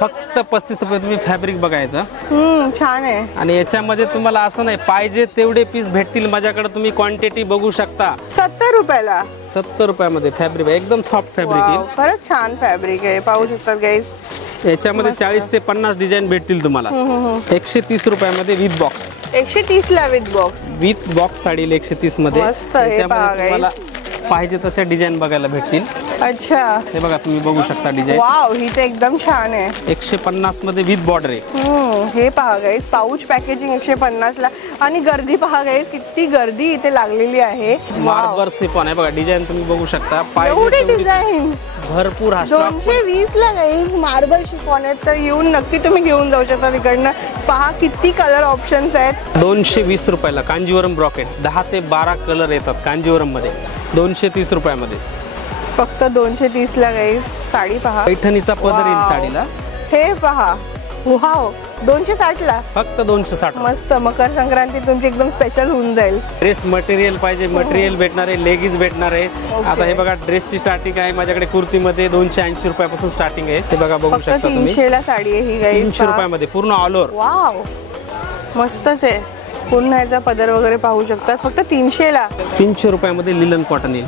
फक्त 35 रुपये तुम्ही फॅब्रिक बघायचं। छान आहे। आणि याच्यामध्ये तुम्हाला असं नाही पाहिजे तेवढे पीस भेटतील माझ्याकडे, तुम्ही क्वांटिटी बघू शकता। 70 रुपयाला 70 रुपयामध्ये फॅब्रिक एकदम सॉफ्ट फॅब्रिक आहे। खरंच छान फॅब्रिक आहे, पाहू शकतात गाइस। याच्यामध्ये 40 ते 50 डिझाइन भेटतील तुम्हाला। 130 रुपयामध्ये विथ बॉक्स। 130 ला विथ बॉक्स साडी 130 मध्ये। तुम्हाला पाहिजे तसे डिझाइन बघायला भेटतील। अच्छा, हे बघा तुम्ही बघू शकता डिझाइन। वाव, ही तर एकदम छान आहे। 150 मध्ये विथ बॉर्डर आहे। हे पहा गाइस, पाऊच पॅकेजिंग 150 ला। आणि गर्दी पहा गाइस, किती गर्दी इथे लागलेली आहे। मार्बर सिफॉन आहे बघा, डिझाइन तुम्ही बघू शकता। पाहिजे डिझाइन भरपूर हा स्टॉक। 220 ला गाइस मार्बल शिफॉन आहे, तर येऊन नक्की तुम्ही घेऊन जाऊ शकता तिकडनं। पहा किती कलर ऑप्शन्स आहेत। 220 रुपयाला कांजीवरम ब्रॉकेट, 10 ते 12 कलर येतात कांजीवरम मध्ये। 230 रुपयामध्ये फक्त 230 ला गाइस। साडी पहा, पैठणीचा पदर येईल साडीला। हे पहा, वाव, 260 ला फक्त 260। मस्त, मकर संक्रांती तुमची एकदम स्पेशल होऊन जाईल। ड्रेस मटेरियल पाहिजे, मटेरियल भेटणार आहे, लेगिन्स भेटणार आहे। आता हे बघा ड्रेसची स्टार्टिंग आहे माझ्याकडे कुर्तीमध्ये 280 रुपयापासून स्टार्टिंग आहे। हे बघा बघू शकता तुम्ही। 300 ला साडी आहे ही गाइस। 300 रुपयामध्ये पूर्ण ऑल ओव्हर। वाव, मस्तच आहे। पुन्हा याचा पदर वगैरे पाहू शकता, फक्त 300 ला। 300 रुपयामध्ये लिलन कॉटन येईल।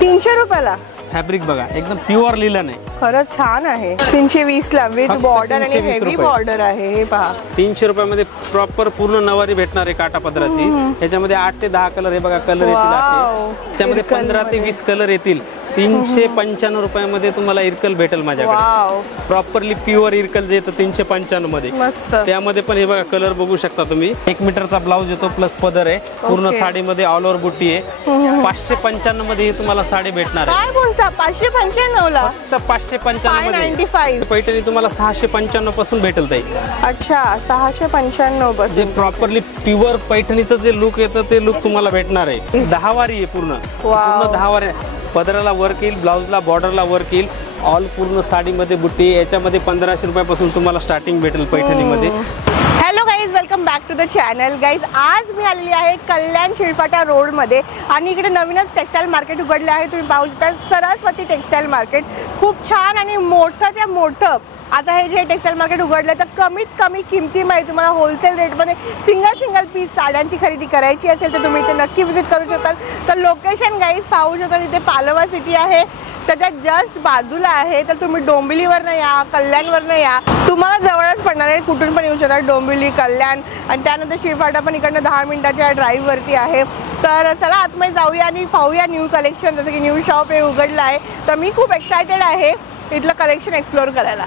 300 रुपयाला फॅब्रिक बघा, एकदम प्युअर लिलन आहे। खरंच छान आहे। 320 ला विथ बॉर्डर आणि हेवी बॉर्डर आहे। हे पहा, 300 रुपयामध्ये प्रॉपर पूर्ण नवारी भेटणार आहे काटा पदराची। याच्यामध्ये 8 ते 10 कलर, हे बघा कलर येतील। त्याच्यामध्ये 15 ते 20 कलर येतील। 395 रुपयामध्ये तुम्हाला इरकल भेटेल माझ्याकडे। प्रॉपरली प्युअर इरकल जे येतं 395 मध्ये। त्यामध्ये पण हे बघा कलर बघू शकता तुम्ही। 1 मीटरचा ब्लाउज येतो प्लस पदर आहे। पूर्ण साडीमध्ये ऑल ओव्हर बुट्टी आहे। 595 मध्ये तुम्हाला साडी भेटणार आहे। काय बोलता, 595 ला? फक्त 595 मध्ये। पैठणी तुम्हाला 695 पासून भेटेल ताई। अच्छा, 695 पासून। जे प्रॉपरली प्युअर पैठणीचं जे लुक येतं ते लुक तुम्हाला भेटणार आहे। 10 वारी आहे पूर्ण 10 वारी। पदराला वर्क येईल, ब्लाउजला बॉर्डरला वर्क येईल, ऑल पूर्ण साडीमध्ये बुट्टी। याच्यामध्ये 1500 रुपयापासून तुम्हाला स्टार्टिंग भेटेल पैठणीमध्ये। Hello guys, welcome back to the channel. Guys, आज मी आलेली आहे कल्याण शिळफाटा रोड मध्ये आणि इकडे नवीनच टेक्सटाईल मार्केट उघडले आहे। तुम्ही पाहू शकता सरस्वती टेक्सटाईल मार्केट। खूप छान आणि मोठंच्या मोठं आता हे जे टेक्सटाईल मार्केट उघडलं तर कमीत कमी किमतीमध्ये तुम्हाला होलसेल रेटमध्ये सिंगल पीस साड्यांची खरेदी करायची असेल तर तुम्ही इथे नक्की व्हिजिट करू शकता। तर लोकेशन गाईज पाहू शकता, इथे पालवा सिटी आहे, त्याच्या जस्ट बाजूला आहे। तर तुम्ही डोंबिवलीवरनं या, कल्याणवरनं या, तुम्हाला जवळच पडणार आहे। कुठून पण येऊ शकता, डोंबिवली, कल्याण आणि त्यानंतर शिळफाटा पण इकडनं 10 मिनिटाच्या ड्राईव्हवरती आहे। तर चला आतमध्ये जाऊया आणि पाहूया न्यू कलेक्शन, जसं की न्यू शॉप हे उघडलं आहे। तर मी खूप एक्सायटेड आहे इथलं कलेक्शन एक्सप्लोर करायला।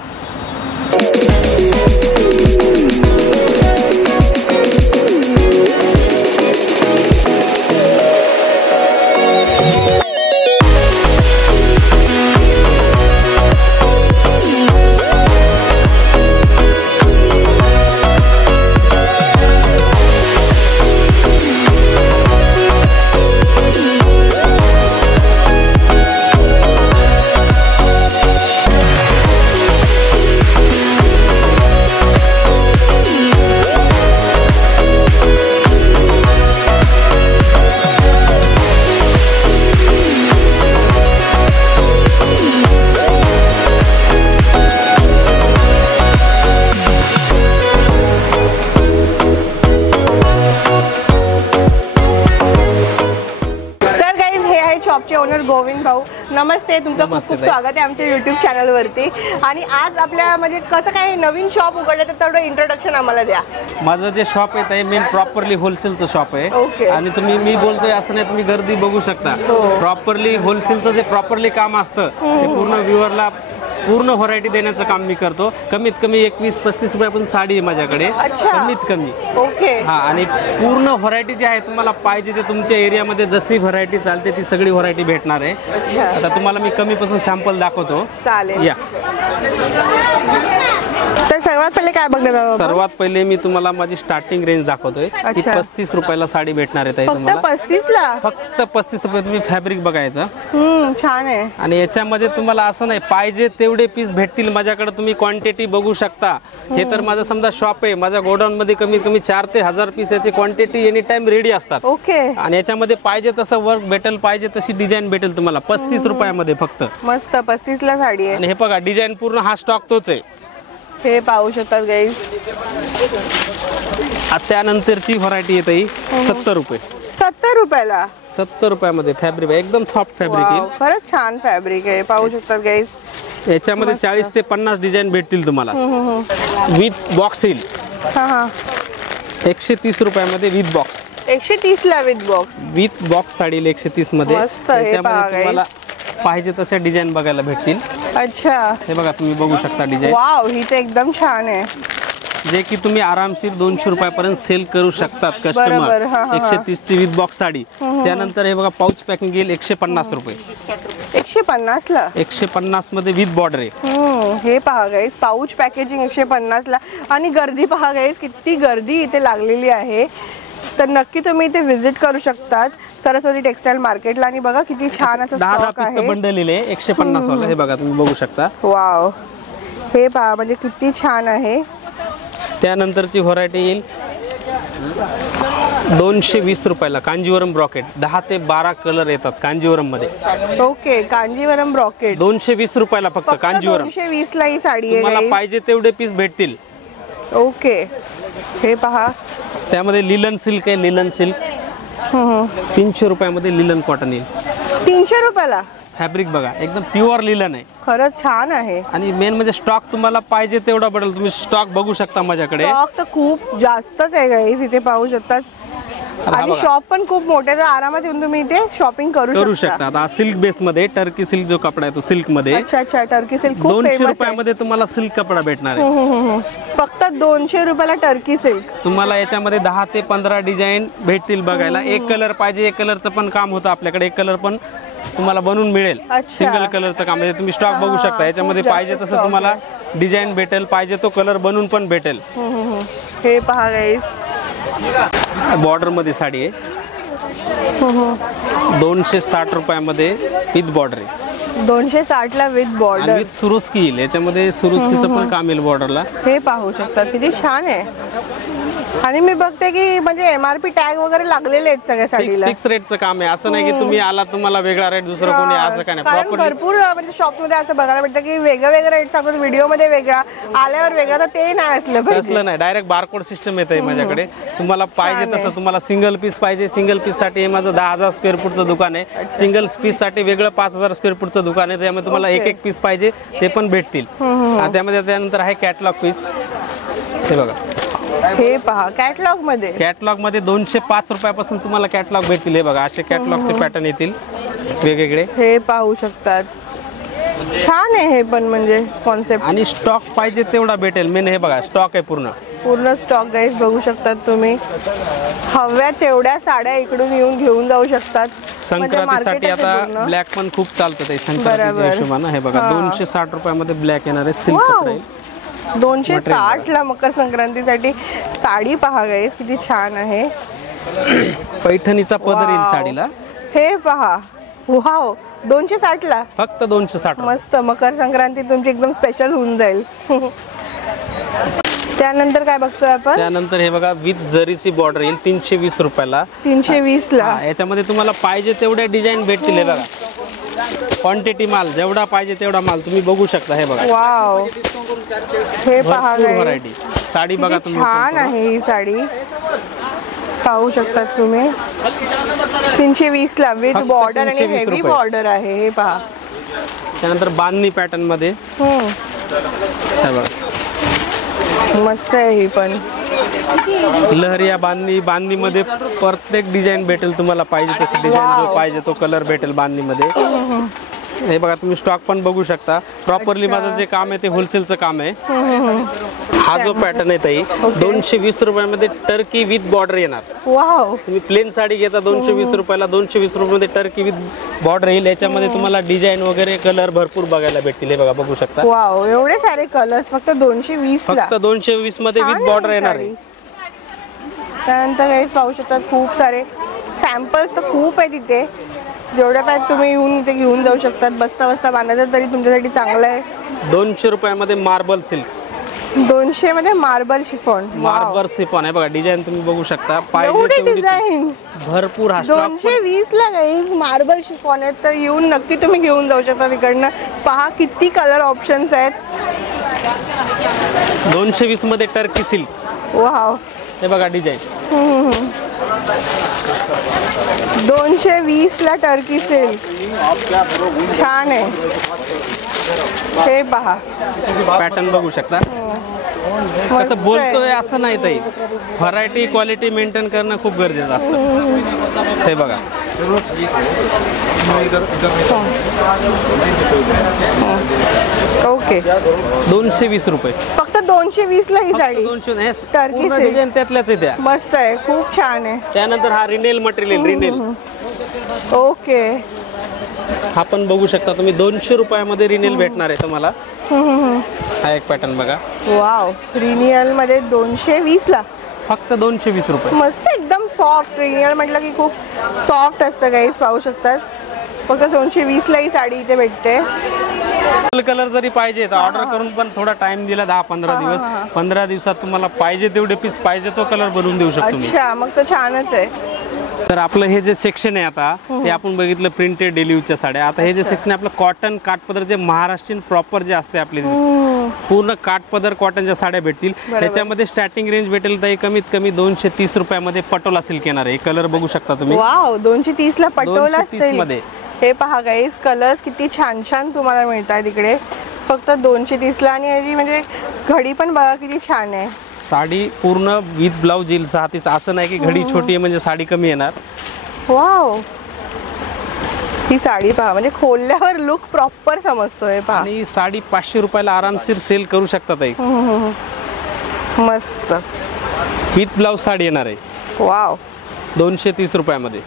ओनर गोविंद भाऊ, नमस्ते। तुमचं खूप खूप स्वागत आहे आमच्या YouTube चॅनल वरती। आणि आज आपल्या म्हणजे कसं काय नवीन शॉप उघडलं तर थोडं इंट्रोडक्शन आम्हाला द्या। माझं जे शॉप आहे ते मेन प्रॉपरली होलसेलचं शॉप आहे। आणि तुम्ही मी बोलतोय असं नाही, तुम्ही गर्दी बघू शकता। प्रॉपरली होलसेलचं जे प्रॉपरली काम असतं ते पूर्ण व्ह्युअरला पूर्ण व्हरायटी देण्याचं काम मी करतो। कमीत कमी 21-35 रुपयापासून साडी आहे माझ्याकडे, कमीत कमी। हा, आणि पूर्ण व्हरायटी जी आहे तुम्हाला पाहिजे ते तुमच्या एरियामध्ये जशी व्हरायटी चालते ती सगळी व्हरायटी भेटणार आहे। आता तुम्हाला मी कमीपासून सॅम्पल दाखवतो। चालेल या। तर सर्वात पहिले काय बघणार? सर्वात पहिले मी तुम्हाला माझी स्टार्टिंग रेंज दाखवतोय। 35 रुपयाला साडी भेटणार आहे तुम्हाला। 35 ला फक्त 35 रुपये तुम्ही फॅब्रिक बघायचं। छान आहे। आणि याच्यामध्ये तुम्हाला असं नाही पाहिजे तेवढे पीस भेटतील माझ्याकडे, तुम्ही क्वांटिटी बघू शकता। हे तर माझं समजा शॉप आहे, माझ्या गोडाऊन मध्ये कमीत कमी 4 ते 1000 पीस याची क्वांटिटी एनी टाइम रेडी असतात। आणि याच्यामध्ये पाहिजे तसं वर्क भेटेल, पाहिजे तशी डिझाइन भेटेल तुम्हाला 35 रुपयामध्ये फक्त। मस्त, 35 ला साडी आहे। आणि हे बघा डिझाइन पूर्ण हा स्टॉक तोच आहे। हे पाहू शकतात गाईज. त्यानंतरची व्हरायटी येत आहे 70 रुपये. 70 रुपयाला. 70 रुपयामध्ये फॅब्रिक आहे, एकदम सॉफ्ट फॅब्रिक आहे. खरंच छान फॅब्रिक आहे, पाहू शकतात गाईज. याच्यामध्ये 40 ते 50 डिझाईन भेटतील तुम्हाला. विथ बॉक्स येईल. 130 रुपयामध्ये विथ बॉक्स. 130 ला with box. With box sari 130 मध्ये. त्याच्यामध्ये तुम्हाला पाहिजे तसे डिझाईन बघायला भेटतील. अच्छा, हे बघा तुम्ही बघू शकता डिझाईन. वाव, ही तर एकदम छान आहे. जे की तुम्ही आरामशीर 200 रुपयापर्यंत सेल करू शकतात कस्टमर. 130 ची विथ बॉक्स साडी. त्यानंतर हे बघा पाऊच पॅकिंग येईल 150 रुपये. 150 ला. 150 मध्ये विथ बॉर्डर आहे. हे पहा गाईस, पाऊच पॅकेजिंग 150 ला. आणि गर्दी पहा गाईस, किती गर्दी इथे लागलेली आहे. तर नक्की तुम्ही इथे व्हिजिट करू शकतात सरस्वती टेक्सटाईल मार्केटला. आणि बघा किती छान असं 10 पीसचं बंडल आहे 150 वाला. हे बघा तुम्ही बघू शकता. वाव, हे पहा म्हणजे किती छान आहे. त्यानंतरची व्हरायटी येईल 220 रुपयाला कांजीवरम ब्रॉकेट. 10 ते 12 कलर येतात कांजीवरम मध्ये. ओके, कांजीवरम ब्रॉकेट 220 रुपयाला फक्त कांजीवरम. 220 ला ही साडी आहे. तुम्हाला पाहिजे तेवढे पीस भेटतील. ओके, हे पहा. त्यामध्ये लिलन सिल्क आहे. लिलन सिल्क 300 रुपयामध्ये लिलन कॉटन येईल. 300 रुपयाला. फॅब्रिक बघा एकदम प्युअर लिलन आहे. खरंच छान आहे. आणि मेन म्हणजे स्टॉक तुम्हाला पाहिजे तेवढा बदल. तुम्ही स्टॉक बघू शकता माझ्याकडे. स्टॉक तर खूप जास्तच आहे गाईस, इथे पाहू शकतात. आणि शॉप पण खूप मोठे, तर आरामात येऊन तुम्ही इथे शॉपिंग करू शकता. आता सिल्क बेस मध्ये टर्की सिल्क जो कपडा आहे तो सिल्क मध्ये. अच्छा, टर्की सिल्क खूप 200 रुपयामध्ये तुम्हाला सिल्क कपडा भेटणार आहे. फक्त 200 रुपयाला टर्की सिल्क. तुम्हाला याच्यामध्ये 10 ते 15 डिझाईन भेटतील बघायला. एक कलर पाहिजे, एक कलरचं पण काम होतं आपल्याकडे. एक कलर पण तुम्हाला बनवून मिळेल. सिंगल कलरचं काम म्हणजे तुम्ही स्टॉक बघू शकता. याच्यामध्ये पाहिजे तसं तुम्हाला डिझाईन भेटेल, पाहिजे तो कलर बनवून पण भेटेल. हे पहा गाईस, बॉर्डर मध्ये साडी आहे 260 रुपयामध्ये विथ बॉर्डर आहे. 260 ला विथ बॉर्डर. विथ सुरुस्की येईल. याच्यामध्ये सुरुस्कीचं पण काम येईल बॉर्डरला. हे पाहू शकता किती छान आहे. आणि मी बघते की म्हणजे MRP टॅग वगैरे लागलेले आहेत सगळ्या साडीला. फिक्स रेटचं काम आहे. असं नाही की तुम्ही आला तुम्हाला वेगळा रेट दुसरं कोणी असं काय नाही. भरपूर म्हणजे शॉप्स मध्ये असं बघायला भेटतं की वेगळं रेट सांगतात, व्हिडिओ मध्ये वेगळा, आल्यावर वेगळा. तर ते नाही असलं नाही. डायरेक्ट बारकोड सिस्टम येत आहे माझ्याकडे. तुम्हाला पाहिजे तसं. तुम्हाला सिंगल पीस पाहिजे, सिंगल पीस साठी हे माझं 10,000 स्क्वेअर फूटचं दुकान आहे. सिंगल पीस साठी वेगळं 5,000 स्क्वेअर फूटचं दुकान आहे. त्यामुळे तुम्हाला एक पीस पाहिजे ते पण भेटतील. त्यामध्ये त्यानंतर आहे कॅटलॉग पीस. हे बघा, हे पहा कॅटलॉग मध्ये 205 रुपयापासून तुम्हाला कॅटलॉग भेटतील. हे बघा असे कॅटलॉगचे पॅटर्न येतील वेगवेगळे. हे पाहू शकतात, छान आहे हे पण म्हणजे कॉन्सेप्ट. आणि स्टॉक पाहिजे तेवढा भेटेल. मेन हे बघा स्टॉक आहे पूर्ण स्टॉक गाईस बघू शकतात तुम्ही. हव्या तेवढ्या साड्या इकडून येऊन घेऊन जाऊ शकतात. संक्रांतीसाठी आता ब्लॅक पण खूप चालतं ते संक्रांतीच्या हिशोबाने. हे बघा 260 रुपयामध्ये ब्लॅक येणार आहे. सिल्क कपडा आहे. 260 ला मकर संक्रांतीसाठी साडी पहा गाईस किती छान आहे. पैठणीचा पदर येईल साडीला. हे पहा, वाव, 260 ला फक्त 260. मस्त. मकर संक्रांती तुमची एकदम स्पेशल होऊन जाईल. त्यानंतर काय बघतोय आपण? त्यानंतर हे बघा विथ जरीची बॉर्डर येईल 320 रुपयाला. 320 ला. याच्यामध्ये तुम्हाला पाहिजे तेवढ्या डिझाईन भेटतील. हे बघा क्वांटिटी माल जेवढा पाहिजे तेवढा माल तुम्ही बघू शकता. हे बघा, वाव, हे पहा व्हरायटी. साडी बघा तुम्ही, छान आहे ही साडी. पाहू शकतात तुम्ही. 320 ला विथ बॉर्डर आणि हेवी बॉर्डर आहे. हे पहा. त्यानंतर बांधणी पॅटर्न मध्ये हे बघा मस्त आहे ही पण. लहरिया बांधणी मध्ये प्रत्येक डिझाईन भेटेल. तुम्हाला पाहिजे तसे डिझाईन जो पाहिजे तो कलर भेटेल बांधणी मध्ये. हे बघा तुम्ही स्टॉक पण बघू शकता. प्रॉपरली माझं जे काम आहे ते होलसेलचं काम आहे. हा जो पॅटर्न आहे ताई 220 रुपयामध्ये टर्की विथ बॉर्डर येणार. वाव, तुम्ही प्लेन साडी घेता 220 रुपयाला. 220 रुपयामध्ये टर्की विथ बॉर्डर येईल. याच्यामध्ये तुम्हाला डिझाईन वगैरे कलर भरपूर बघायला भेटतील. हे बघा बघू शकता. वाव, एवढे सारे कलर्स फक्त 220 ला. फक्त 220 मध्ये विथ बॉर्डर येणार आहे. त्यानंतर गाईस पाहू शकतात खूप सारे सॅम्पल्स तर खूप आहे तिथे. जेवढ्या पाहिजे तुम्ही येऊन इथे घेऊन जाऊ शकतात. बसता बांधायचं तरी तुमच्यासाठी चांगलं आहे. 200 रुपयामध्ये मार्बल सिल्क. 200 मध्ये मार्बल शिफॉन. मार्बल शिफॉन आहे बघा. डिझाईन तुम्ही बघू शकता. पाहिजे डिझाइन भरपूर. हा 220 ला गाईस मार्बल शिफॉन आहे. तर येऊन नक्की तुम्ही घेऊन जाऊ शकता तिकडनं. पहा किती कलर ऑप्शन्स आहेत. 220 मध्ये टर्की सिल्क. वाव, हे बघा डिझाईन. 220 ला टर्की सिल्क, छान आहे. हे पहा पॅटर्न बघू शकता. कसं बोलतोय असं नाही ताई, व्हरायटी क्वालिटी मेंटेन करणं खूप गरजेचं असतं. हे बघा. ओके, 220 रुपये फक्त 220 ला ही साडी. 200. टर्की पूर्ण डिझाईन त्यातल्याच आहे त्या. मस्त आहे, खूप छान आहे. त्यानंतर हा रिनेल मटेरियल, रिनेल. ओके, हा पण बघू शकता तुम्ही. 200 रुपयामध्ये रिनेल भेटणार आहे तुम्हाला. हा एक पॅटर्न बघा. वाव, रिनियल मध्ये 220 ला फक्त 220 रुपये. मस्त, एकदम सॉफ्ट. रिनियल म्हटलं की खूप सॉफ्ट असतं गाईस, पाहू शकतात. फक्त 220 ला ही साडी इथे भेटते. कलर जरी पाहिजे तर ऑर्डर करून पण थोडा टाइम दिला, 10-15 दिवस. 15 दिवसात तुम्हाला पाहिजे तेवढे पीस, पाहिजे तो कलर बनवून देऊ शकतो मी. अच्छा, मग तर छानच आहे. तर आपलं हे जे सेक्शन आहे आता, ते आपण बघितलं प्रिंटेड डेली यूजच्या साड्या. आता हे जे सेक्शन आहे आपलं कॉटन काठपदर, जे महाराष्ट्रीयन प्रॉपर जे असते आपले पूर्ण काठपदर कॉटनच्या साड्या भेटतील. त्याच्यामध्ये स्टार्टिंग रेंज भेटेल तर कमीत कमी 230 रुपयामध्ये पटोला सिल्क येणार आहे. कलर बघू शकता तुम्ही. वाव, 230 ला पटोला 230 मध्ये. हे पहा गाईस, कलर्स किती छान छान तुम्हाला मिळतात इकडे फक्त 230 ला. आणि याची म्हणजे घडी पण बघा किती छान आहे. साडी पूर्ण विथ ब्लाउज येईल 6 पीस. असं नाही की घडी छोटी आहे म्हणजे साडी कमी येणार. वाव, ही साडी पहा, म्हणजे खोलल्यावर लुक प्रॉपर समजतोय. पहा, आणि ही साडी 500 रुपयाला आरामशीर सेल करू शकतात. मस्त विथ ब्लाउज साडी येणार आहे. वाव, 230 रुपयामध्ये.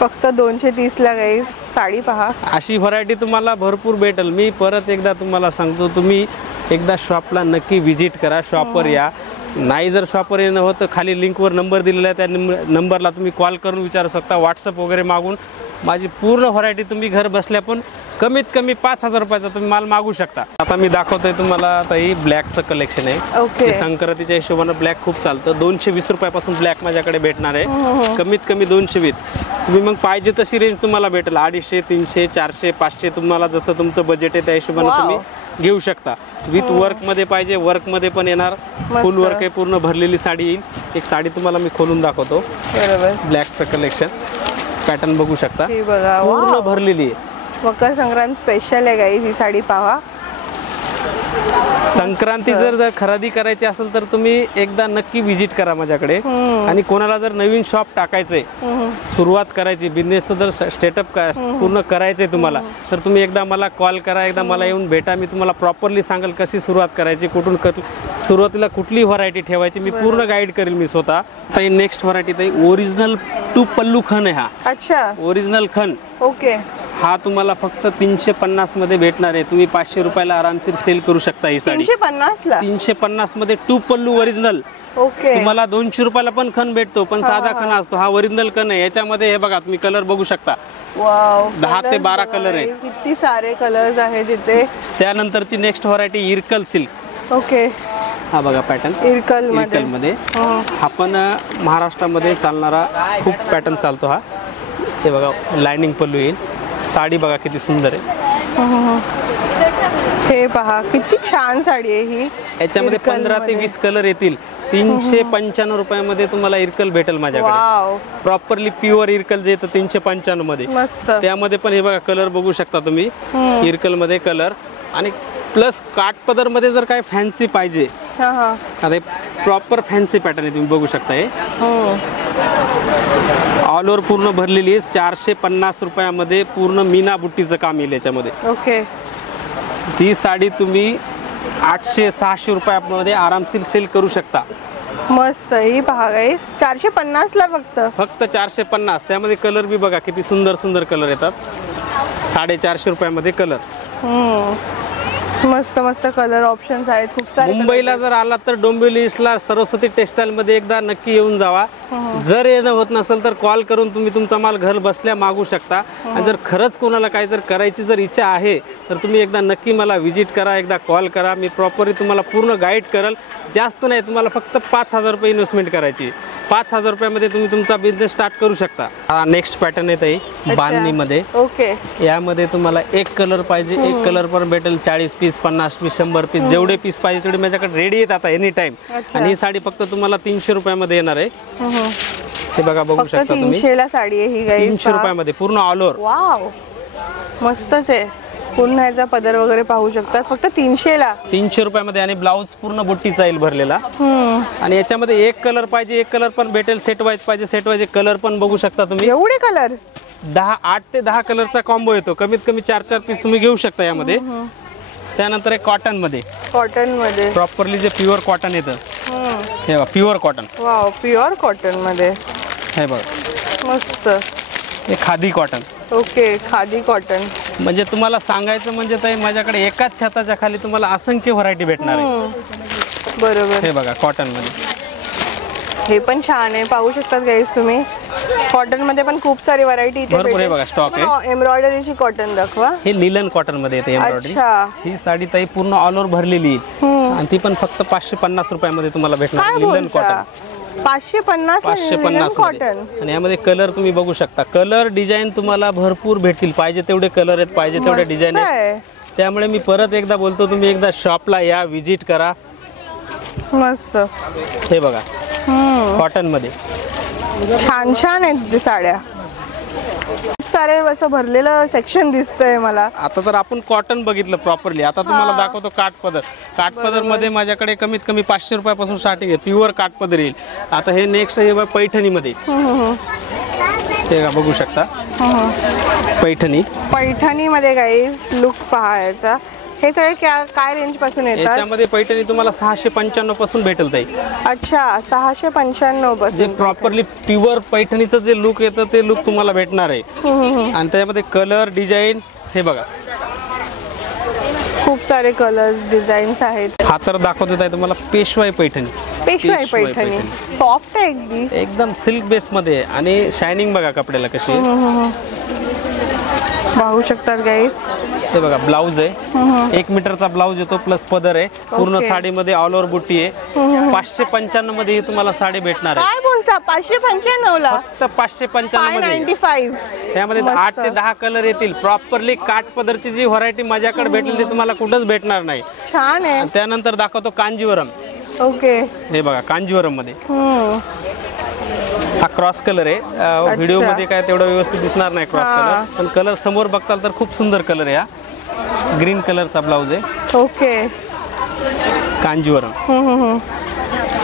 फक्त 230 ला गाईस साडी पहा. अशी व्हरायटी तुम्हाला भरपूर भेटेल. मी परत एकदा तुम्हाला सांगतो, तुम्ही एकदा शॉपला नक्की व्हिजिट करा, शॉपवर या. नाही जर शॉपवर येणं होत तर खाली लिंकवर नंबर दिलेला आहे, त्या नंबरला तुम्ही कॉल करून विचारू शकता. व्हॉट्सअप वगैरे मागून माझी पूर्ण व्हरायटी तुम्ही घर बसल्या पण कमीत कमी 5000 रुपयाचा तुम्ही माल मागू शकता. आता मी दाखवतोय तुम्हाला. आता ही ब्लॅकचं कलेक्शन आहे. ओके, संक्रांतीच्या हिशोबाने ब्लॅक खूप चालतं. 220 रुपयापासून ब्लॅक माझ्याकडे भेटणार आहे. कमीत कमी 220. तुम्ही मग पाहिजे तशी रेंज तुम्हाला भेटेल. 250, 300, 400, 500 तुम्हाला जसं तुमचं बजेट आहे त्या हिशोबाने तुम्ही घेऊ शकता. विथ वर्क मध्ये पाहिजे, वर्क मध्ये पण येणार. फुल वर्क आहे, पूर्ण भरलेली साडी येईल. एक साडी तुम्हाला मी खोलून दाखवतो. बरोबर, ब्लॅकचं कलेक्शन. पॅटर्न बघू शकता, बघा पूर्ण भरलेली आहे. मकर संक्रांत स्पेशल आहे गाईस ही साडी पहा. संक्रांती जर खरेदी करायची असेल तर तुम्ही एकदा नक्की व्हिजिट करा माझ्याकडे. आणि कोणाला जर नवीन शॉप टाकायचंय, सुरुवात करायची, बिझनेसचं जर स्टेटअप पूर्ण करायचंय तुम्हाला, तर तुम्ही एकदा मला कॉल करा, एकदा मला येऊन भेटा. मी तुम्हाला प्रॉपरली सांगेल कशी सुरुवात करायची, कुठून सुरुवातीला कुठली व्हरायटी ठेवायची, मी पूर्ण गाईड करेल मी स्वतः. आता ही नेक्स्ट व्हरायटी ताई ओरिजिनल टू पल्लू खण आहे. हा अच्छा, ओरिजिनल खण. ओके, हा तुम्हाला फक्त 350 मध्ये भेटणार आहे. तुम्ही 500 रुपयाला आरामशीर सेल करू शकता ही साडी. 350 ला 350 मध्ये टू पल्लू ओरिजिनल. ओके, तुम्हाला 200 रुपयाला पण खण भेटतो, पण साधा खण असतो. हा ओरिजिनल खण आहे. याच्यामध्ये हे बघा तुम्ही कलर बघू शकता. वाव, 10 ते 12 कलर आहे. किती सारे कलर्स आहेत इथे. त्यानंतरची next variety Irkal silk. Okay, हा बघा पॅटर्न इरकल मध्ये. हा पण महाराष्ट्रामध्ये चालणारा खूप पॅटर्न चालतो. हा हे बघा लाइनिंग पल्लू येईल. साडी बघा किती सुंदर आहे. हे पहा किती छान साडी आहे ही. याच्यामध्ये 15 ते 20 कलर येतील. 395 रुपयामध्ये तुम्हाला इरकल भेटेल माझ्याकडे. प्रॉपरली प्युअर इरकल जे येतं 395 मध्ये. त्यामध्ये पण हे बघा कलर बघू शकता तुम्ही. इरकल मध्ये कलर आणि प्लस काठपदर मध्ये जर काय फॅन्सी पाहिजे, आता प्रॉपर फॅन्सी पॅटर्न आहे, तुम्ही बघू शकता. हे ऑल ओव्हर पूर्ण भरलेली आहे. 450 रुपयामध्ये पूर्ण मीना बुट्टीचं काम येईल याच्यामध्ये. ओके, जी साडी तुम्ही 800-600 रुपयामध्ये आरामशीर सेल करू शकता. मस्त, ही पहा गाईस 450 ला फक्त 450. त्यामध्ये कलर बी बघा किती सुंदर सुंदर कलर येतात. 450 रुपयामध्ये कलर. मस्त मस्त कलर ऑप्शन्स आहेत खूप सारे. मुंबईला जर आला तर डोंबिवलीला सरस्वती टेक्सटाईल मध्ये एकदा नक्की येऊन जावा. जर येणं होत नसेल तर कॉल करून तुम्ही तुमचा माल घर बसल्या मागू शकता. आणि जर खरंच कोणाला काय जर करायची जर इच्छा आहे तर तुम्ही एकदा नक्की मला व्हिजिट करा, एकदा कॉल करा. मी प्रॉपरली तुम्हाला पूर्ण गाईड करेल. जास्त नाही, तुम्हाला फक्त 5000 रुपये इन्व्हेस्टमेंट करायची. 5,000 रुपयामध्ये तुम्ही तुमचा बिझनेस स्टार्ट करू शकता. हा नेक्स्ट पॅटर्न येत आहे बांधणीमध्ये. ओके. यामध्ये तुम्हाला एक कलर पाहिजे, एक कलर पण भेटेल. 40 पीस, 50 पीस, 100 पीस, जेवढे पीस पाहिजे तेवढे माझ्याकडे रेडी आहेत आता एनी टाइम. आणि ही साडी फक्त तुम्हाला 300 रुपयामध्ये येणार आहे. हे बघा, बघू शकता तुम्ही. 300 ला साडी आहे ही गाईस. 300 रुपयामध्ये पूर्ण ऑल ओव्हर. वाव, मस्तच आहे. पूर्ण ह्याचा पदर वगैरे पाहू शकतात फक्त 300 ला. 300 रुपयामध्ये. आणि ब्लाऊज पूर्ण बुट्टीचा येईल भरलेला. आणि याच्यामध्ये एक कलर पाहिजे, एक कलर पण भेटेल. सेट वाईज पाहिजे, सेट वाईज कलर पण बघू शकता तुम्ही. एवढे कलर? 8 ते 10 कलरचा कॉम्बो येतो. कमीत कमी 4-4 पीस तुम्ही घेऊ शकता यामध्ये. त्यानंतर एक कॉटन मध्ये. कॉटन मध्ये प्रॉपरली जे प्युअर कॉटन येतं. हे बघा, pure cotton. Wow, pure cotton मध्ये. हे बघा, मस्त. हे khadi cotton. Okay, khadi cotton. म्हणजे तुम्हाला सांगायचं म्हणजे ताई, माझ्याकडे एकाच छताच्या खाली तुम्हाला असंख्य व्हरायटी भेटणार आहे. बरोबर. हे बघा, कॉटन मध्ये. हे पण छान आहे, पाहू शकतात गाईस तुम्ही. कॉटन मध्ये पण खूप सारी व्हरायटी इथे भरपूर आहे बघा, स्टॉक आहे. एम्ब्रॉयडरीची कॉटन दाखवा. हे लिलन कॉटन मध्ये येते एम्ब्रॉयडरी. ही साडी ताई पूर्ण ऑल ओव्हर भरलेली आहे. आणि ती पण फक्त 550 रुपयामध्ये तुम्हाला भेटणार. Linen cotton 550 cotton. आणि यामध्ये कलर तुम्ही बघू शकता. कलर डिझाईन तुम्हाला भरपूर भेटतील. पाहिजे तेवढे कलर आहेत, पाहिजे तेवढे डिझाईन आहेत. त्यामुळे मी परत एकदा बोलतो, तुम्ही एकदा शॉपला या, विजिट करा. मस्त. हे बघा, कॉटन मध्ये छान छान आहेत साड्या. सारे असं भरलेलं सेक्शन दिसतंय मला. आता तर आपण कॉटन बघितलं प्रॉपरली. आता तुम्हाला दाखवतो काठपदर. काठपदर मध्ये माझ्याकडे कमीत कमी 500 रुपयापासून स्टार्टिंग आहे. प्युअर काठपदर येईल. आता हे नेक्स्ट आहे पैठणी मध्ये. हे बघू शकता, पैठणी. पैठणी मध्ये गाईस लुक पहायचा. हे सगळे काय रेंज पासून येतात? याच्यामध्ये पैठणी तुम्हाला 695 पासून भेटेल ताई. अच्छा, 695 पासून. जे प्रॉपरली प्युअर पैठणीचं जे लुक येतं ते लुक तुम्हाला भेटणार आहे. आणि त्यामध्ये कलर डिझाईन हे बघा, खूप सारे कलर्स डिझाईन्स आहेत. हा तर दाखवत आहे तुम्हाला पेशवाई पैठणी. पेशवाई पैठणी सॉफ्ट आहे एकदम सिल्क बेस मध्ये. आणि शायनिंग बघा कपड्याला कशी आहे. पाहू शकतात गाईस. हे बघा, ब्लाऊज आहे. 1 मीटरचा ब्लाऊज येतो, प्लस पदर आहे. पूर्ण साडीमध्ये ऑल ओव्हर बुट्टी आहे. 595 मध्ये ही तुम्हाला साडी भेटणार आहे. काय बोलता? 595 ला? फक्त 595 मध्ये. त्यामध्ये 8 ते 10 कलर येतील. प्रॉपरली काठ पदरची जी व्हरायटी माझ्याकडे भेटेल ती तुम्हाला कुठंच भेटणार नाही. छान आहे. त्यानंतर दाखवतो कांजीवरम. ओके. हे बघा, कांजीवरम मध्ये हा क्रॉस कलर आहे. व्हिडिओ मध्ये काय तेवढं व्यवस्थित दिसणार नाही क्रॉस कलर, पण कलर समोर बघताल तर खूप सुंदर कलर आहे. हा ग्रीन कलरचा ब्लाऊज आहे. ओके. कांजीवरम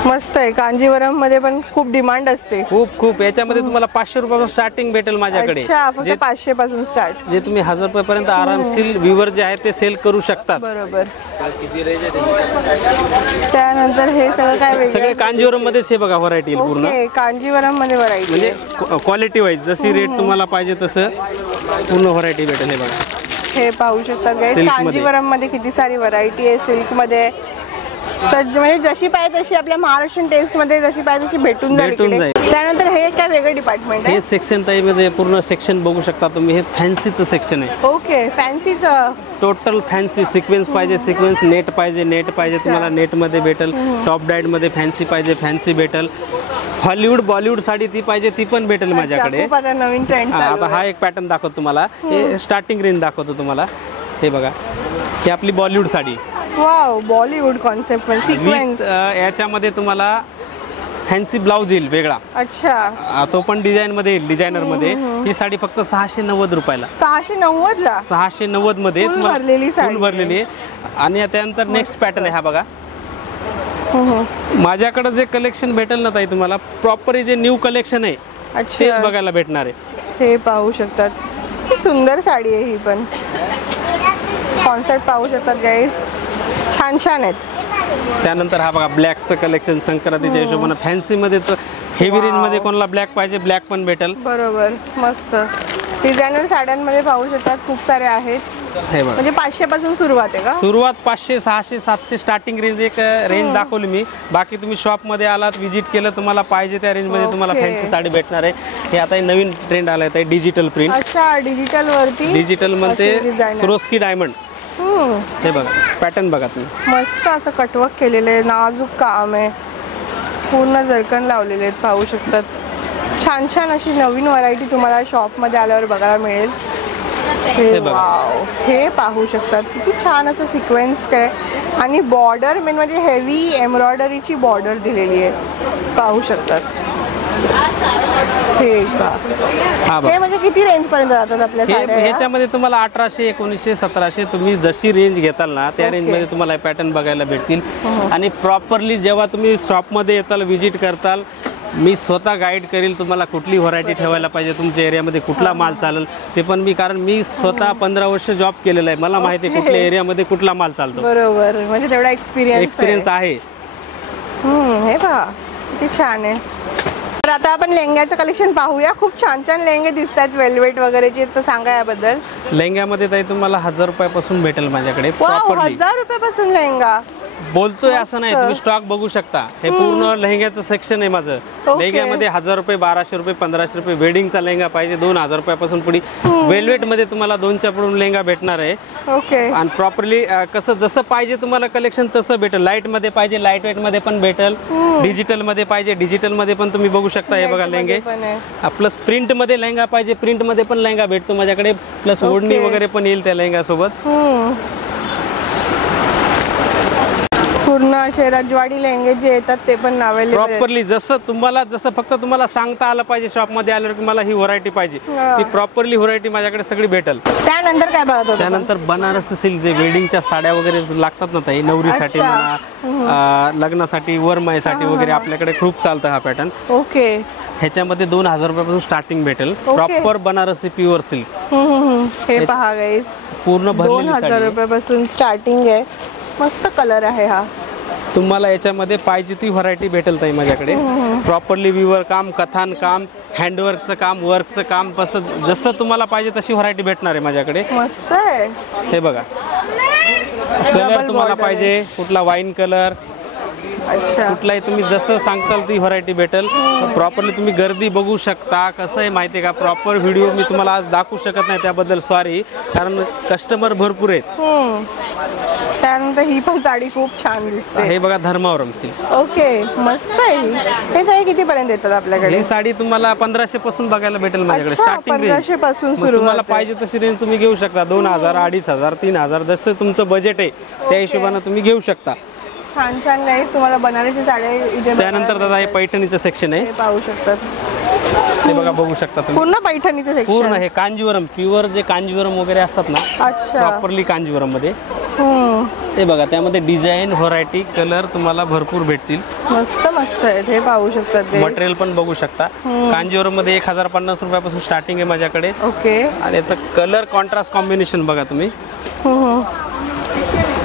मस्त आहे. कांजीवरम मध्ये पण खूप डिमांड असते. खूप. याच्यामध्ये तुम्हाला 500 रुपयापासून स्टार्टिंग भेटेल माझ्याकडे. फक्त 500 पासून स्टार्ट. जे तुम्ही 1000 रुपयापर्यंत आरामशीर व्ह्यूवर जे आहेत ते सेल करू शकतात. बरोबर. त्यानंतर हे सगळं काय? सगळे कांजीवरम मध्येच हे बघा व्हरायटी पूर्ण. कांजीवरम मध्ये व्हरायटी म्हणजे क्वालिटी वाईज जशी रेट तुम्हाला पाहिजे तसं पूर्ण व्हरायटी भेटेल. हे बघा, हे पाहू शकता. कांजीवरम मध्ये किती सारी व्हरायटी आहे. सिल्क मध्ये तर म्हणजे जशी पाहिजे तशी आपल्या महाराष्ट्रीयन टेस्ट मध्ये जशी पाहिजे तशी भेटून जाईल. त्यानंतर हे काय वेगळं डिपार्टमेंट आहे? हे सेक्शन ताई मध्ये पूर्ण सेक्शन बघू शकता तुम्ही. हे फॅन्सीचं सेक्शन आहे. ओके, फॅन्सीचं. Total fancy. सिक्वेन्स पाहिजे सिक्वेन्स, नेट पाहिजे तुम्हाला नेट मध्ये भेटेल. टॉप डाईट मध्ये फॅन्सी पाहिजे फॅन्सी भेटेल. हॉलिवूड बॉलिवूड साडी ती पाहिजे ती पण भेटेल माझ्याकडे. नवीन ट्रेंड. आता हा एक पॅटर्न दाखवतो तुम्हाला. हे स्टार्टिंग रेंज दाखवतो तुम्हाला. हे बघा, ही आपली बॉलिवूड साडी. वाव, बॉलिवूड कॉन्सेप्ट मध्ये सिक्वेन्स. याच्यामध्ये तुम्हाला फॅन्सी ब्लाऊज येईल वेगळा. अच्छा. तो पण डिझाईन मध्ये येईल, डिझायनर मध्ये. ही साडी फक्त 690 रुपयाला. 690 ला? 690 मध्ये फुल भरलेली आहे. आणि त्यानंतर नेक्स्ट पॅटर्न आहे हा बघा. माझ्याकडे जे कलेक्शन भेटेल ना ताई तुम्हाला, प्रॉपर जे न्यू कलेक्शन आहे तेच बघायला भेटणार आहे. हे पाहू शकतात. सुंदर साडी आहे ही पण. कॉन्सेप्ट पाहू शकतात गाईस. छान आहेत. त्यानंतर हा बघा, ब्लॅकचं कलेक्शन संक्रांतीच्या हिशोबाने फॅन्सी मध्ये. हेवी रेंज मध्ये कोणाला ब्लॅक पाहिजे ब्लॅक पण भेटेल. बरोबर. मस्त डिझायनर साड्यांमध्ये पाहू शकतात खूप सारे आहेत. हे बघा, म्हणजे 500 पासून सुरुवात आहे का? सुरुवात 500, 600, 700 स्टार्टिंग रेंज. एक रेंज दाखवली मी. बाकी तुम्ही शॉप मध्ये आलात, विजिट केलं, तुम्हाला पाहिजे त्या रेंज मध्ये तुम्हाला फॅन्सी साडी भेटणार आहे. हे आता नवीन ट्रेंड आलाय ते डिजिटल प्रिंट. अच्छा, डिजिटल वरती. डिजिटल मध्ये स्वरोस्की डायमंड. हे बघा, पॅटर्न बघा तुम्ही. मस्त असं कटवर्क केलेलं आहे, नाजूक काम आहे. पूर्ण जरकन लावलेले आहेत, पाहू शकतात. छान छान अशी नवीन व्हरायटी तुम्हाला शॉपमध्ये आल्यावर बघायला मिळेल. हे वाव, हे पाहू शकतात किती छान असं सिक्वेन्स आहे आणि बॉर्डर मेन म्हणजे हेवी एम्ब्रॉयडरीची बॉर्डर दिलेली आहे, पाहू शकतात. हे म्हणजे किती रेंज पर्यंत जातात आपल्या साड्या? ह्याच्यामध्ये तुम्हाला 1800, 1900, 1700 तुम्ही जशी रेंज घेताल ना त्या रेंज मध्ये तुम्हाला पॅटर्न बघायला भेटतील. आणि प्रॉपरली जेव्हा तुम्ही शॉपमध्ये येताल, व्हिजिट करताल, मी स्वतः गाईड करेल तुम्हाला कुठली व्हरायटी ठेवायला पाहिजे, तुमच्या एरियामध्ये कुठला माल चालेल ते पण मी, कारण मी स्वतः 15 वर्ष जॉब केलेला आहे, मला माहिती आहे कुठल्या एरियामध्ये कुठला माल चालतो. बरोबर, म्हणजे तेवढा एक्सपिरियन्स आहे. हे पहा किती छान आहे. तर आता आपण लेहंग्याचं कलेक्शन पाहूया. खूप छान छान लेहंगे दिसतात वेल्वेट वगैरेचे, तर सांगा याबद्दल. लेहंग्यामध्ये ताई तुम्हाला 1000 रुपयापासून भेटेल माझ्याकडे. 1000 रुपयापासून लेहंगा बोलतोय असं नाही, तुम्ही स्टॉक बघू शकता. हे पूर्ण लेहंग्याचं सेक्शन आहे माझं. लेहंग्यामध्ये 1000 रुपये, 1200 रुपये, 1500 रुपये. वेडिंगचा लेहंगा पाहिजे 2000 रुपयापासून पुढे. वेल्वेट मध्ये तुम्हाला 200 पुढून लेहंगा भेटणार आहे. आणि प्रॉपरली कसं जसं पाहिजे तुम्हाला कलेक्शन तसं भेटेल. लाईट मध्ये पाहिजे लाईट वेट मध्ये पण भेटेल, डिजिटल मध्ये पाहिजे डिजिटल मध्ये पण तुम्ही बघू शकता. हे बघा लेहंगे. प्लस प्रिंट मध्ये लेहंगा पाहिजे प्रिंट मध्ये पण लेहंगा भेटतो माझ्याकडे. प्लस ओढणी वगैरे पण येईल त्या लेहंगा सोबत. पूर्ण असे रजवाडी लेहंगे जे येतात ते पण अवेलेबल प्रॉपरली. जसं फक्त तुम्हाला सांगता आलं पाहिजे शॉपमध्ये आल्यावर की मला ही व्हरायटी पाहिजे, ती प्रॉपरली व्हरायटी माझ्याकडे सगळी भेटेल. त्यानंतर काय बघतो? त्यानंतर बनारसी सिल्क जे वेडिंगच्या साड्या वगैरे लागतात ना ताई, नवरीसाठी म्हणा, लग्नासाठी, वरमाईसाठी वगैरे आपल्याकडे खूप चालतं हा पॅटर्न. ह्याच्यामध्ये 2000 रुपयापासून स्टार्टिंग भेटेल. Proper Banarasi pure silk. हे पहा गाईस, पूर्ण 2000 रुपयापासून स्टार्टिंग आहे. मस्त कलर आहे हा. तुम्हाला याच्यामध्ये पाहिजे ती व्हरायटी भेटेल ताई माझ्याकडे. प्रॉपरली विवर काम, कथान काम, हँडवर्कचं काम, वर्कचं काम, जसं तुम्हाला पाहिजे तशी व्हरायटी भेटणार आहे माझ्याकडे. मस्त आहे. हे बघा, कलर तुम्हाला पाहिजे कुठला, वाईन कलर, कुठलाही तुम्ही जसं सांगताल ती व्हरायटी भेटेल. प्रॉपरली तुम्ही गर्दी बघू शकता. कसं आहे माहिती आहे का, प्रॉपर व्हिडिओ मी तुम्हाला आज दाखवू शकत नाही, त्याबद्दल सॉरी, कारण कस्टमर भरपूर आहेत. त्यानंतर ही पण साडी खूप छान दिसते. हे बघा धर्मावरमची. मस्त आहे. हे साडी किती पर्यंत येतात आपल्याकडे? ही साडी तुम्हाला 1500 पासून बघायला भेटेल माझ्याकडे. स्टार्टिंग 1500 पासून सुरू. तुम्हाला पाहिजे तशी रेंज तुम्ही घेऊ शकता. 2000, 2500, 3000 जसं तुमचं बजेट आहे त्या हिशोबाने तुम्ही घेऊ शकता. छान छान नाही तुम्हाला बनारसी साड्या इथे. त्यानंतर दादा हे पैठणीचं सेक्शन आहे, पाहू शकतात. हे बघा बघू शकता तुम्ही. पूर्ण पैठणीचं सेक्शन. पूर्ण हे कांजीवरम प्युअर जे कांजीवरम वगैरे असतात ना, प्रॉपरली कांजीवरम मध्ये. हे बघा, त्यामध्ये डिझाईन, व्हरायटी, कलर तुम्हाला भरपूर भेटतील. मस्त मस्त आहेत. हे पाहू शकतात. मटेरियल पण बघू शकता. कांजीवरम मध्ये 1050 रुपयापासून स्टार्टिंग आहे माझ्याकडे. आणि याचं कलर कॉन्ट्रास्ट कॉम्बिनेशन बघा तुम्ही.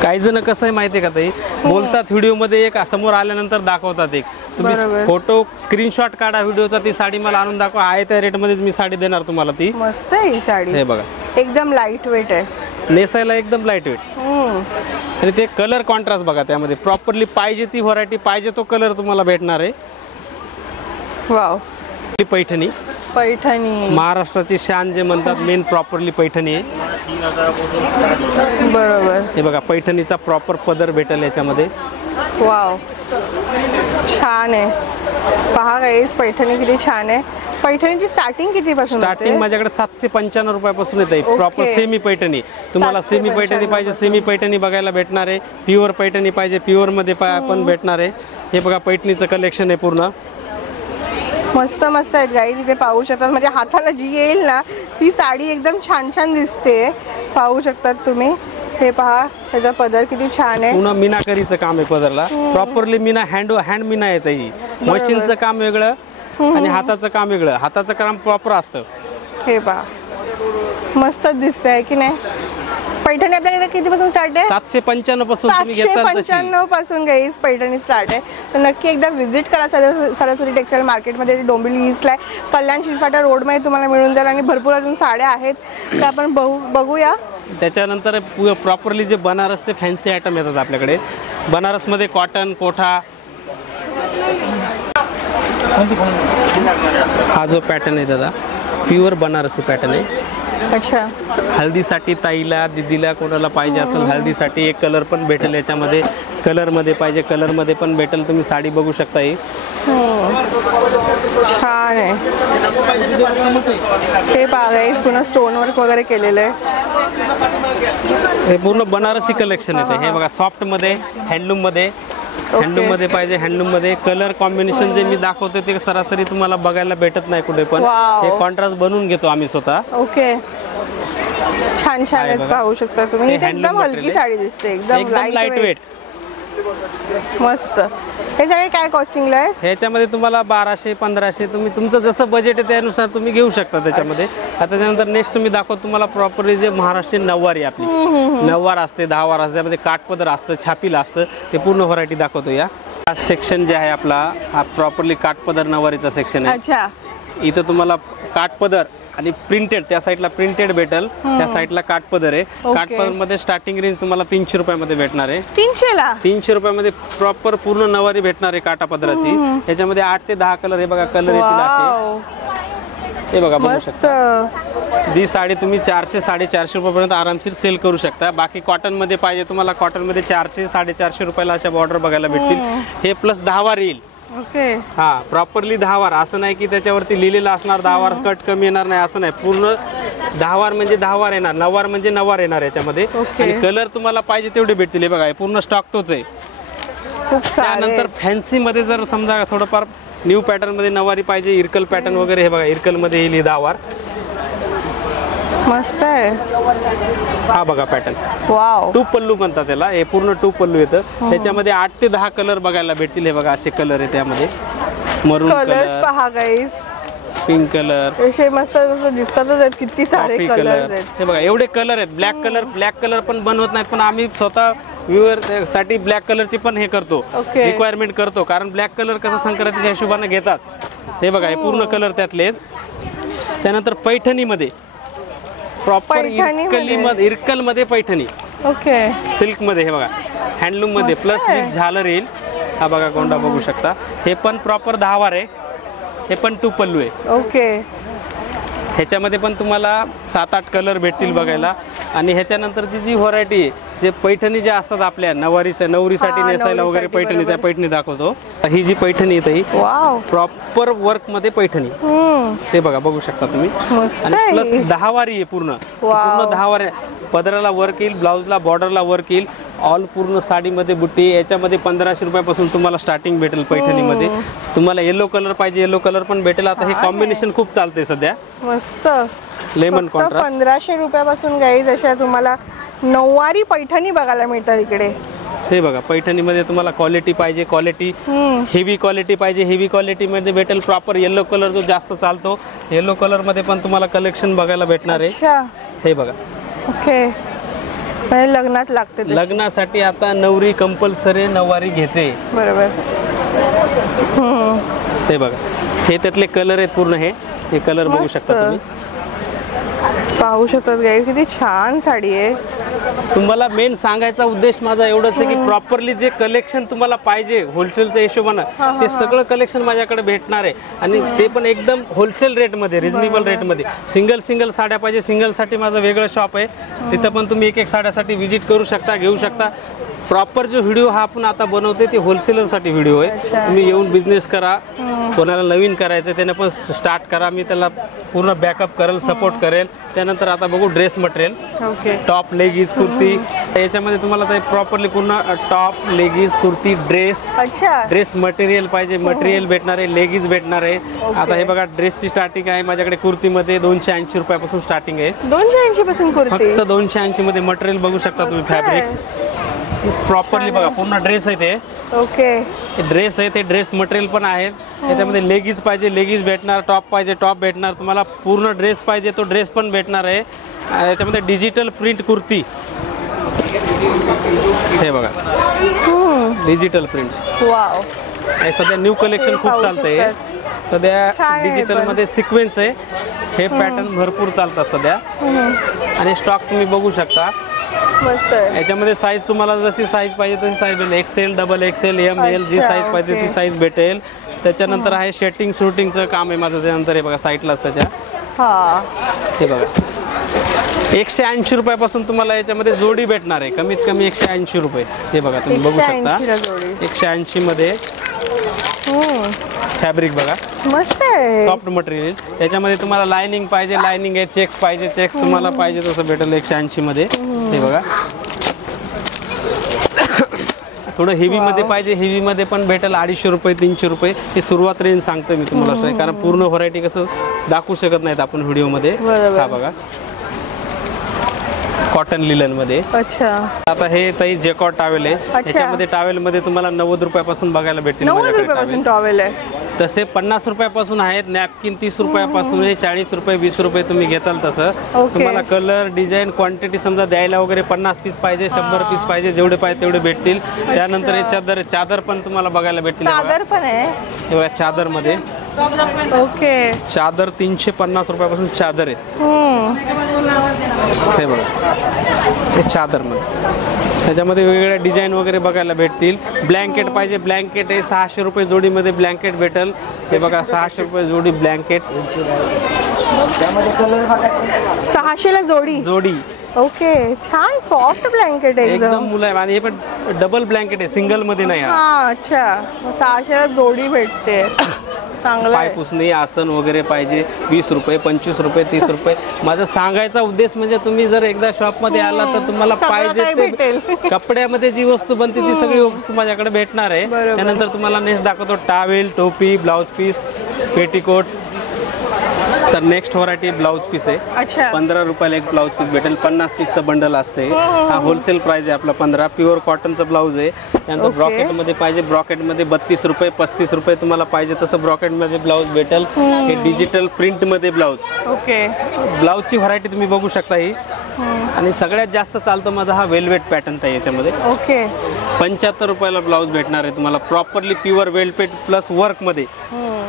काही जण कसं आहे माहिती आहे का ताई, बोलतात व्हिडिओ मध्ये एक, समोर आल्यानंतर दाखवतात एक. तुम्ही फोटो स्क्रीनशॉट काढा व्हिडिओचा, ती साडी मला आणून दाखवा, आहे त्या रेट मध्ये मी साडी देणार तुम्हाला. ती मस्त आहे ही साडी. हे बघा, एकदम लाईट वेट आहे, नेसायला एकदम लाईट वेट. आणि ते कलर कॉन्ट्रास्ट बघा, त्यामध्ये प्रॉपरली पाहिजे ती व्हरायटी, पाहिजे तो कलर तुम्हाला भेटणार आहे. वाव. पैठणी. महाराष्ट्राची शान जे म्हणतात, मेन प्रॉपरली पैठणी आहे. बरोबर. हे बघा, पैठणीचा प्रॉपर पदर भेटेल याच्यामध्ये. वाव, छान आहे. पहा गाईस, पैठणी किती छान आहे. पैठणीची स्टार्टिंग किती पासून? स्टार्टिंग माझ्याकडे 795 रुपयापासून येते. Proper semi Paithani. तुम्हाला सेमी पैठणी पाहिजे, सेमी पैठणी बघायला भेटणार आहे. प्युअर पैठणी पाहिजे, प्युअर मध्ये पण भेटणार आहे. हे बघा, पैठणीचं कलेक्शन आहे पूर्ण. मस्त मस्त आहेत गाईज, इथे पाहू शकतात. म्हणजे हाताला जी येईल ना ती साडी एकदम छान छान दिसते, पाहू शकतात तुम्ही. हे पहा, त्याचा पदर किती छान आहे. पूर्ण मीनाकरीचं काम आहे पदरला. प्रॉपरली मीना, हँड मीना येते. ही मशीनचं काम वेगळं आणि हाताचं काम वेगळं. हाताचं काम प्रॉपर असतं. हे पहा, मस्तच दिसतंय की नाही. पैठणी आपल्याकडे कितीपासून स्टार्ट आहे? 795 पासून. 795 पासून गाईज पैठणी स्टार्ट आहे. तर नक्की एकदा व्हिजिट करा सरस्वती टेक्सटाईल मार्केटमध्ये. डोंबिवली ईस्टला आहे, कल्याण शिलफाटा रोडमध्ये तुम्हाला मिळून जाईल. आणि भरपूर अजून साड्या आहेत, त्या आपण बघूया. त्याच्यानंतर प्रॉपरली जे बनारसचे फॅन्सी आयटम येतात आपल्याकडे. बनारसमध्ये कॉटन, कोठा, हा जो पॅटर्न आहे दादा, प्युअर बनारसी पॅटर्न आहे. अच्छा. हल्दीसाठी ताईला, दीदीला कोणाला पाहिजे असेल हल्दीसाठी एक कलर पण भेटेल याच्यामध्ये. कलरमध्ये पाहिजे कलरमध्ये पण भेटेल, तुम्ही साडी बघू शकता ही छान आहे. हे बागाईस पुन्हा स्टोन वर्क वगैरे केलेलं आहे. हे पूर्ण बनारसी कलेक्शन येते. हे बघा सॉफ्टमध्ये हँडलूममध्ये हँडलूममध्ये पाहिजे हँडलूममध्ये. कलर कॉम्बिनेशन जे मी दाखवते ते सरासरी तुम्हाला बघायला भेटत नाही कुठे पण. हे कॉन्ट्रास्ट बनवून घेतो आम्ही स्वतः. ओके छान छान आहेत पाहू शकता तुम्ही. एकदम हलकी साडी दिसते, एकदम लाईट वेट मस्त. हे सगळे काय कॉस्टिंगला आहे? ह्याच्यामध्ये तुम्हाला 1200-1500 तुम्ही तुमचं जसं बजेट आहे त्यानुसार तुम्ही घेऊ शकता त्याच्यामध्ये. आता त्यानंतर नेक्स्ट तुम्ही दाखवतो तुम्हाला प्रॉपरली जे महाराष्ट्रीयन नऊवारी आपली नऊवार असते 10 वार असते त्यामध्ये काठपदर असतं छापीला असतं ते पूर्ण व्हरायटी दाखवतो. या सेक्शन जे आहे आपला हा प्रॉपरली काठपदर नऊवारीचा सेक्शन आहे. अच्छा इथं तुम्हाला काठपदर आणि प्रिंटेड त्या साईडला प्रिंटेड भेटल, त्या साईडला काठपदर आहे. काठपदर मध्ये स्टार्टिंग रेंज तुम्हाला 300 रुपयामध्ये भेटणार आहे. 300 रुपयामध्ये प्रॉपर पूर्ण नवारी भेटणार आहे काठापदराची. याच्यामध्ये 8 ते 10 कलर. हे बघा कलर येतील असे. हे बघा बघू शकता. ही साडी तुम्ही 400-450 रुपयापर्यंत आरामशीर सेल करू शकता. बाकी कॉटन मध्ये पाहिजे तुम्हाला कॉटन मध्ये 400-450 रुपयाला अशा बॉर्डर बघायला भेटतील. हे प्लस 10 वार येईल. हा प्रॉपरली 10 वार. असं नाही की त्याच्यावरती लिहिलेलं असणार 10 वार कट कमी येणार नाही असं नाही. पूर्ण 10 वार म्हणजे 10 वार येणार. 9 वार म्हणजे 9 वार येणार याच्यामध्ये. आणि कलर तुम्हाला पाहिजे तेवढे भेटतील. हे बघा पूर्ण स्टॉक तोच आहे. त्यानंतर फॅन्सी मध्ये जर समजा थोडंफार न्यू पॅटर्न मध्ये नवारी पाहिजे इरकल पॅटर्न वगैरे. हे बघा इरकल मध्ये येईल 10 वार. मस्त आहे. हा बघा पॅटर्न वाव. 2 पल्लू म्हणतात त्याला. हे पूर्ण 2 पल्लू येतं. त्याच्यामध्ये 8 ते 10 कलर बघायला भेटतील. हे बघा असे कलर आहे त्यामध्ये. मरून कलर पहा गाईस, पिंक कलर असे मस्त दिसतातच आहेत. किती सारे कलर आहेत. हे बघा एवढे कलर आहेत. ब्लॅक कलर पण बनवत नाहीत पण आम्ही स्वतः व्ह्यूअर साठी ब्लॅक कलरची पण हे करतो रिक्वायरमेंट करतो. कारण ब्लॅक कलर कसं संक्रांतीच्या हिशोबाने घेतात. हे बघा हे पूर्ण कलर त्यातले आहेत. त्यानंतर पैठणीमध्ये प्रॉपर इरकल मध्ये पैठणी. ओके सिल्क मध्ये. हे बघा हँडलूम मध्ये प्लस विथ झालर येईल. हा बघा गोंडा बघू शकता. हे पण प्रॉपर 10 वार आहे. हे पण 2 पल्लू आहे. ओके ह्याच्यामध्ये पण तुम्हाला 7-8 कलर भेटतील बघायला. आणि ह्याच्यानंतरची जी व्हरायटी आहे जे पैठणी ज्या असतात आपल्या नवरीसाठी नेसायला वगैरे पैठणी त्या पैठणी दाखवतो. ही जी पैठणी येते ही प्रॉपर वर्क मध्ये पैठणी. ते बघा बघू शकता तुम्ही. आणि प्लस 10 वारी आहे पूर्ण. पूर्ण 10 वारी. पदराला वर्क येईल, ब्लाउजला बॉर्डरला वर्क येईल. ऑल पूर्ण साडीमध्ये बुट्टी. याच्यामध्ये 1500 रुपयापासून तुम्हाला स्टार्टिंग भेटेल पैठणीमध्ये. तुम्हाला येलो कलर पाहिजे येलो कलर पण भेटेल. आता हे कॉम्बिनेशन खूप चालते सध्या. मस्त लेमन कॉन्ट्रास्ट. 1500 रुपयापासून गाईज अशा तुम्हाला नऊवारी पैठणी बघायला मिळतात इकडे. हे बघा पैठणीमध्ये तुम्हाला क्वालिटी पाहिजे क्वालिटी हेवी क्वालिटी पाहिजे हेवी क्वालिटी मध्ये भेटेल. प्रॉपर येलो कलर जो जास्त चालतो येलो कलर मध्ये पण तुम्हाला कलेक्शन बघायला भेटणार आहे. हे बघा. ओके लग्नात लागते. लग्नासाठी आता नवरी कंपल्सरी नऊवारी घेते. बरोबर. हे बघा हे त्यातले कलर आहेत पूर्ण. हे कलर बघू शकता तुम्ही. पाहू शकतात गाईस किती छान साडी आहे. तुम्हाला मेन सांगायचा उद्देश माझा एवढंच आहे की प्रॉपरली जे कलेक्शन तुम्हाला पाहिजे होलसेलच्या हिशोबानं ते सगळं कलेक्शन माझ्याकडे भेटणार आहे. आणि ते पण एकदम होलसेल रेटमध्ये रिजनेबल रेटमध्ये. सिंगल साड्या पाहिजे सिंगलसाठी माझं वेगळं शॉप आहे. तिथं पण तुम्ही एक साड्यासाठी व्हिजिट करू शकता घेऊ शकता. प्रॉपर जो व्हिडिओ हा आपण आता बनवते ते होलसेलरसाठी व्हिडिओ आहे. तुम्ही येऊन बिझनेस करा. कोणाला नवीन करायचं त्याने पण स्टार्ट करा. मी त्याला पूर्ण बॅकअप करेल सपोर्ट करेल. त्यानंतर आता बघू dress material. Top leggings kurti. याच्यामध्ये तुम्हाला प्रॉपरली पूर्ण top leggings kurti dress material पाहिजे मटेरियल भेटणार आहे. लेगीज भेटणार आहे. आता हे बघा ड्रेसची स्टार्टिंग आहे माझ्याकडे कुर्तीमध्ये 280 रुपयापासून स्टार्टिंग आहे. 280 पासून कुर्ती. फक्त 280 मध्ये मटेरियल बघू शकता तुम्ही. फॅब्रिक प्रॉपरली बघा पूर्ण ड्रेस आहे ते. ओके ड्रेस आहे ते ड्रेस मटेरियल पण आहेत. त्याच्यामध्ये लेगीज पाहिजे लेगीज भेटणार. टॉप पाहिजे टॉप भेटणार. तुम्हाला पूर्ण ड्रेस पाहिजे तो ड्रेस पण भेटणार आहे. याच्यामध्ये डिजिटल प्रिंट कुर्ती. हे बघा डिजिटल प्रिंट. वाव हे सध्या न्यू कलेक्शन खूप चालतंय. सध्या डिजिटल मध्ये सिक्वेन्स आहे. हे पॅटर्न भरपूर चालतात सध्या. आणि स्टॉक तुम्ही बघू शकता. याच्यामध्ये साईज तुम्हाला जशी साईज पाहिजे तशी साईज भेटेल. एक्सेल डबल एक्सेल ML जी साईज पाहिजे ती साईज भेटेल. त्याच्यानंतर आहे शेटिंग शूटिंगचं काम आहे माझं. त्यानंतर हे बघा साईडलाच त्याच्या. हे बघा 180 रुपयापासून तुम्हाला याच्यामध्ये जोडी भेटणार आहे, कमीत कमी 180 रुपये. हे बघा तुम्ही बघू शकता 180 मध्ये फॅब्रिक बघा, मस्त आहे, सॉफ्ट मटेरियल. याच्यामध्ये तुम्हाला लाइनिंग पाहिजे लाइनिंग आहे, चेक्स पाहिजे चेक्स, तुम्हाला पाहिजे तसं भेटेल 180 मध्ये. हे बघा थोडं हेवी मध्ये पाहिजे, हेवी मध्ये पण भेटेल 250 रुपये 300 रुपये. ही सुरुवात रेंज सांगतो मी तुम्हाला, कारण पूर्ण व्हरायटी कसं दाखवू शकत नाहीत आपण व्हिडिओ मध्ये. हा बघा कॉटन लिलन मध्ये. अच्छा, आता हे ताई जॅकॉट टॉवेल आहे. याच्यामध्ये टॉवेल मध्ये तुम्हाला 90 रुपयापासून बघायला भेटतील. 90 रुपयापासून टॉवेल आहे. तसे 50 रुपयापासून आहेत. नॅपकिन 30 रुपयापासून आहे, 40 रुपये 20 रुपये तुम्ही घेताल तसं. तुम्हाला कलर डिझाईन क्वांटिटी समजा द्यायला वगैरे 50 पीस पाहिजे 100 पीस पाहिजे, जेवढे पाहिजे तेवढे भेटतील. त्यानंतर हे चादर पण तुम्हाला बघायला भेटतील. चादर पण आहे हे बघा चादर मध्ये. ओके, चादर 350 रुपयापासून चादर आहेत. हे बघा हे चादर मध्ये, त्याच्यामध्ये वेगवेगळ्या डिझाईन वगैरे बघायला भेटतील. ब्लँकेट पाहिजे, ब्लँकेट आहे 600 रुपये जोडीमध्ये ब्लँकेट भेटेल. हे बघा 600 रुपये जोडी ब्लँकेट, 600 ला जोडी. ओके, छान सॉफ्ट ब्लँकेट आहे एकदम मुलायम. आणि हे पण डबल ब्लँकेट आहे, सिंगल मध्ये नाही. हा अच्छा, 600 ला जोडी भेटते. पाय पुसणे आसन वगैरे पाहिजे 20 रुपये 25 रुपये 30 रुपये. माझा सांगायचा उद्देश म्हणजे तुम्ही जर एकदा शॉप मध्ये आला तर तुम्हाला पाहिजे ते कपड्यामध्ये जी वस्तू बनते ती सगळी वस्तू माझ्याकडे भेटणार आहे. त्यानंतर तुम्हाला नेक्स्ट दाखवतो टॉवेल, टोपी, ब्लाउज पीस, पेटीकोट. तर नेक्स्ट व्हरायटी ब्लाउज पीस आहे. 15 रुपयाला एक ब्लाउज पीस भेटेल. 50 पीसचं बंडल असते. हा होलसेल प्राइस आहे आपला 15. प्युअर कॉटनचा ब्लाउज आहे. त्यानंतर ब्रॉकेट मध्ये पाहिजे, ब्रॉकेट मध्ये 32 रुपये 35 रुपये तुम्हाला पाहिजे तसं ब्रॉकेट मध्ये ब्लाउज भेटेल. हे डिजिटल प्रिंट मध्ये ब्लाउज. ओके, ब्लाउजची व्हरायटी तुम्ही बघू शकता ही. आणि सगळ्यात जास्त चालतो माझा हा वेलवेट पॅटर्न आहे याच्यामध्ये. ओके, 75 रुपयाला ब्लाउज भेटणार आहे तुम्हाला, properly pure velvet plus work मध्ये.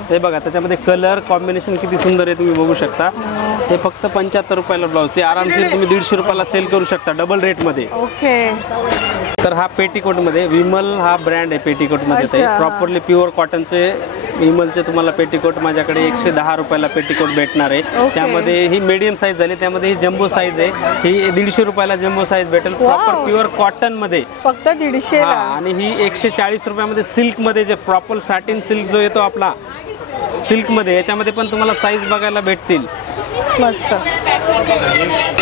हे बघा त्याच्यामध्ये कलर कॉम्बिनेशन किती सुंदर आहे तुम्ही बघू शकता. हे फक्त 75 रुपयाला ब्लाउज. ते आरामशीर तुम्ही 150 रुपयाला सेल करू शकता डबल रेट मध्ये. ओके, तर हा पेटीकोट मध्ये विमल हा ब्रँड आहे पेटीकोट मध्ये. प्रॉपरली प्युअर कॉटनचे विमलचे तुम्हाला पेटीकोट माझ्याकडे 110 रुपयाला पेटीकोट भेटणार आहे. त्यामध्ये ही मीडियम साईज झाली, त्यामध्ये ही जम्बो साईज आहे. ही 150 रुपयाला जम्बो साईज भेटेल. प्रॉपर प्युअर कॉटन मध्ये फक्त 150. आणि ही 140 रुपयामध्ये सिल्क मध्ये, जे प्रॉपर सॅटिन सिल्क जो येतो आपला सिल्क मध्ये, याच्यामध्ये पण तुम्हाला साईज बघायला भेटतील. मस्त.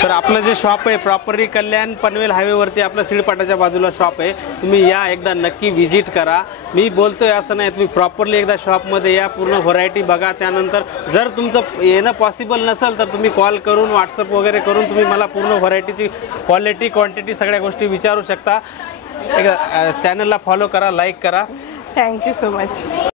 तर आपलं जे शॉप आहे प्रॉपरली कल्याण पनवेल हायवे वरती आपलं सिडपाटाच्या बाजूला शॉप आहे. तुम्ही या एकदा नक्की व्हिजिट करा. मी बोलतोय असं नाही, तुम्ही प्रॉपरली एकदा शॉपमध्ये या, पूर्ण व्हरायटी बघा. त्यानंतर जर तुमचं येणं पॉसिबल नसेल तर तुम्ही कॉल करून व्हॉट्सअप वगैरे करून तुम्ही मला पूर्ण व्हरायटीची क्वालिटी क्वांटिटी सगळ्या गोष्टी विचारू शकता. एकदा चॅनलला फॉलो करा, लाईक करा. Thank you so much.